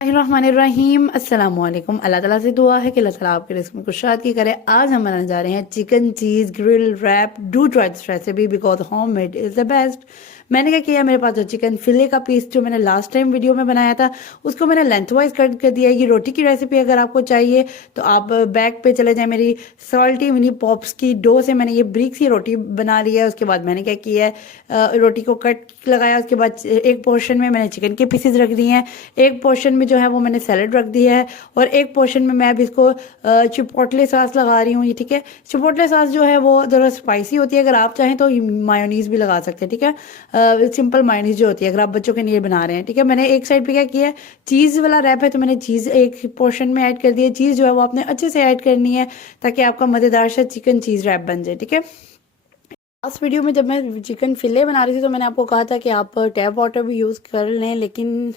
रहीम अस्सलाम वालेकुम। अल्लाह ताला से दुआ है कि अल्लाह ताला आपके रिस्क में कुशाद की करे। आज हम बनाने जा रहे हैं chicken cheese grill wrap. Do try this recipe because homemade is the best. मैंने क्या किया, मेरे पास जो चिकन फिले का पीस जो मैंने लास्ट टाइम वीडियो में बनाया था उसको मैंने लेंथ वाइज कट कर दिया है। ये रोटी की रेसिपी अगर आपको चाहिए तो आप बैक पे चले जाएं। मेरी सॉल्टी मिनी पॉप्स की डो से मैंने ये ब्रिक सी रोटी बना ली है। उसके बाद मैंने क्या किया है, रोटी को कट लगाया। उसके बाद एक पोर्शन में मैंने चिकन के पीसेस रख दिए हैं, एक पोर्शन में जो है वो मैंने सैलड रख दिया है, और एक पोर्शन में मैं अब इसको चिपोटले सॉस लगा रही हूँ। ये ठीक है, चिपोटले सॉस जो है वो ज़रा स्पाइसी होती है। अगर आप चाहें तो मायोनीज़ भी लगा सकते हैं। ठीक है, सिंपल मायोनीज जो होती है अगर आप बच्चों के लिए बना रहे हैं। ठीक है, मैंने एक साइड पे क्या किया है, चीज़ वाला रैप है तो मैंने चीज़ एक पोर्शन में ऐड कर दी है। चीज़ जो है वो आपने अच्छे से ऐड करनी है ताकि आपका मज़ेदार सा चिकन चीज़ रैप बन जाए। ठीक है, लास्ट वीडियो में जब मैं चिकन फिले बना रही थी तो मैंने आपको कहा था कि आप टैप वाटर भी यूज़ कर लें, लेकिन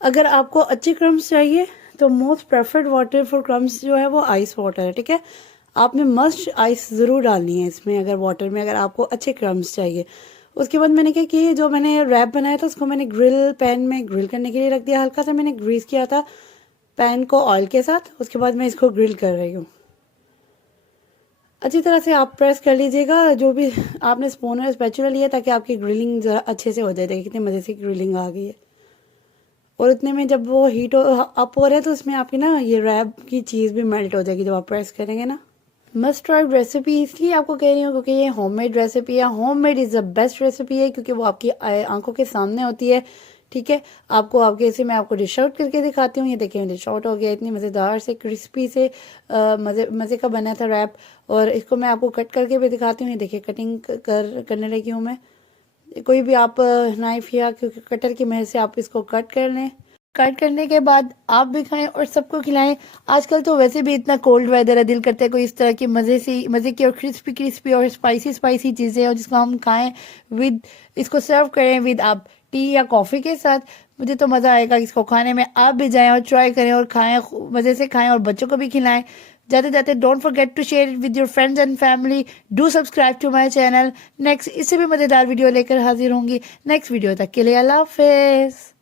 अगर आपको अच्छे क्रम्स चाहिए तो most preferred water for crumbs जो है वो आइस वाटर है। ठीक है, आपने मस्ट आइस ज़रूर डालनी है इसमें, अगर वाटर में, अगर आपको अच्छे क्रम्स चाहिए। उसके बाद मैंने क्या किया, जो मैंने रैप बनाया था उसको मैंने ग्रिल पैन में ग्रिल करने के लिए रख दिया। हल्का सा मैंने ग्रीस किया था पैन को ऑयल के साथ। उसके बाद मैं इसको ग्रिल कर रही हूँ। अच्छी तरह से आप प्रेस कर लीजिएगा जो भी आपने स्पून और स्पैचुला लिया, ताकि आपकी ग्रिलिंग ज़रा अच्छे से हो जाए। देखिए कितने मज़े से ग्रिलिंग आ गई है। और इतने में जब वो हीट अप हो रहा है तो उसमें आपकी ना ये रैप की चीज़ भी मेल्ट हो जाएगी जब आप प्रेस करेंगे ना। मस्ट ट्राई रेसिपी इसलिए आपको कह रही हूँ क्योंकि ये होममेड रेसिपी है। Homemade is the best recipe है क्योंकि वो आपकी आंखों के सामने होती है। ठीक है, आपको आपके इसे मैं आपको डिश आउट करके दिखाती हूँ। ये देखिए डिश आउट हो गया, इतनी मज़ेदार से क्रिस्पी से मज़े मज़े का बना था रैप। और इसको मैं आपको कट करके भी दिखाती हूँ। ये देखिए कटिंग करने लगी हूँ मैं। कोई भी आप नाइफ या कटर की मदद से आप इसको कट कर लें। कट करने के बाद आप भी खाएं और सबको खिलाएं। आजकल तो वैसे भी इतना कोल्ड वेदर है, दिल करता है कोई इस तरह की मज़े की और क्रिस्पी क्रिस्पी और स्पाइसी स्पाइसी चीज़ें और जिसको हम खाएं विद, इसको सर्व करें विद आप टी या कॉफ़ी के साथ। मुझे तो मज़ा आएगा इसको खाने में। आप भी जाएं और ट्राई करें और खाएं, मज़े से खाएं और बच्चों को भी खिलाएं। जाते जाते don't forget to share it with your friends and family. Do subscribe to my channel. Next इससे भी मज़ेदार वीडियो लेकर हाजिर होंगी। नेक्स्ट वीडियो तक के लिए अल्लाह हाफिज़।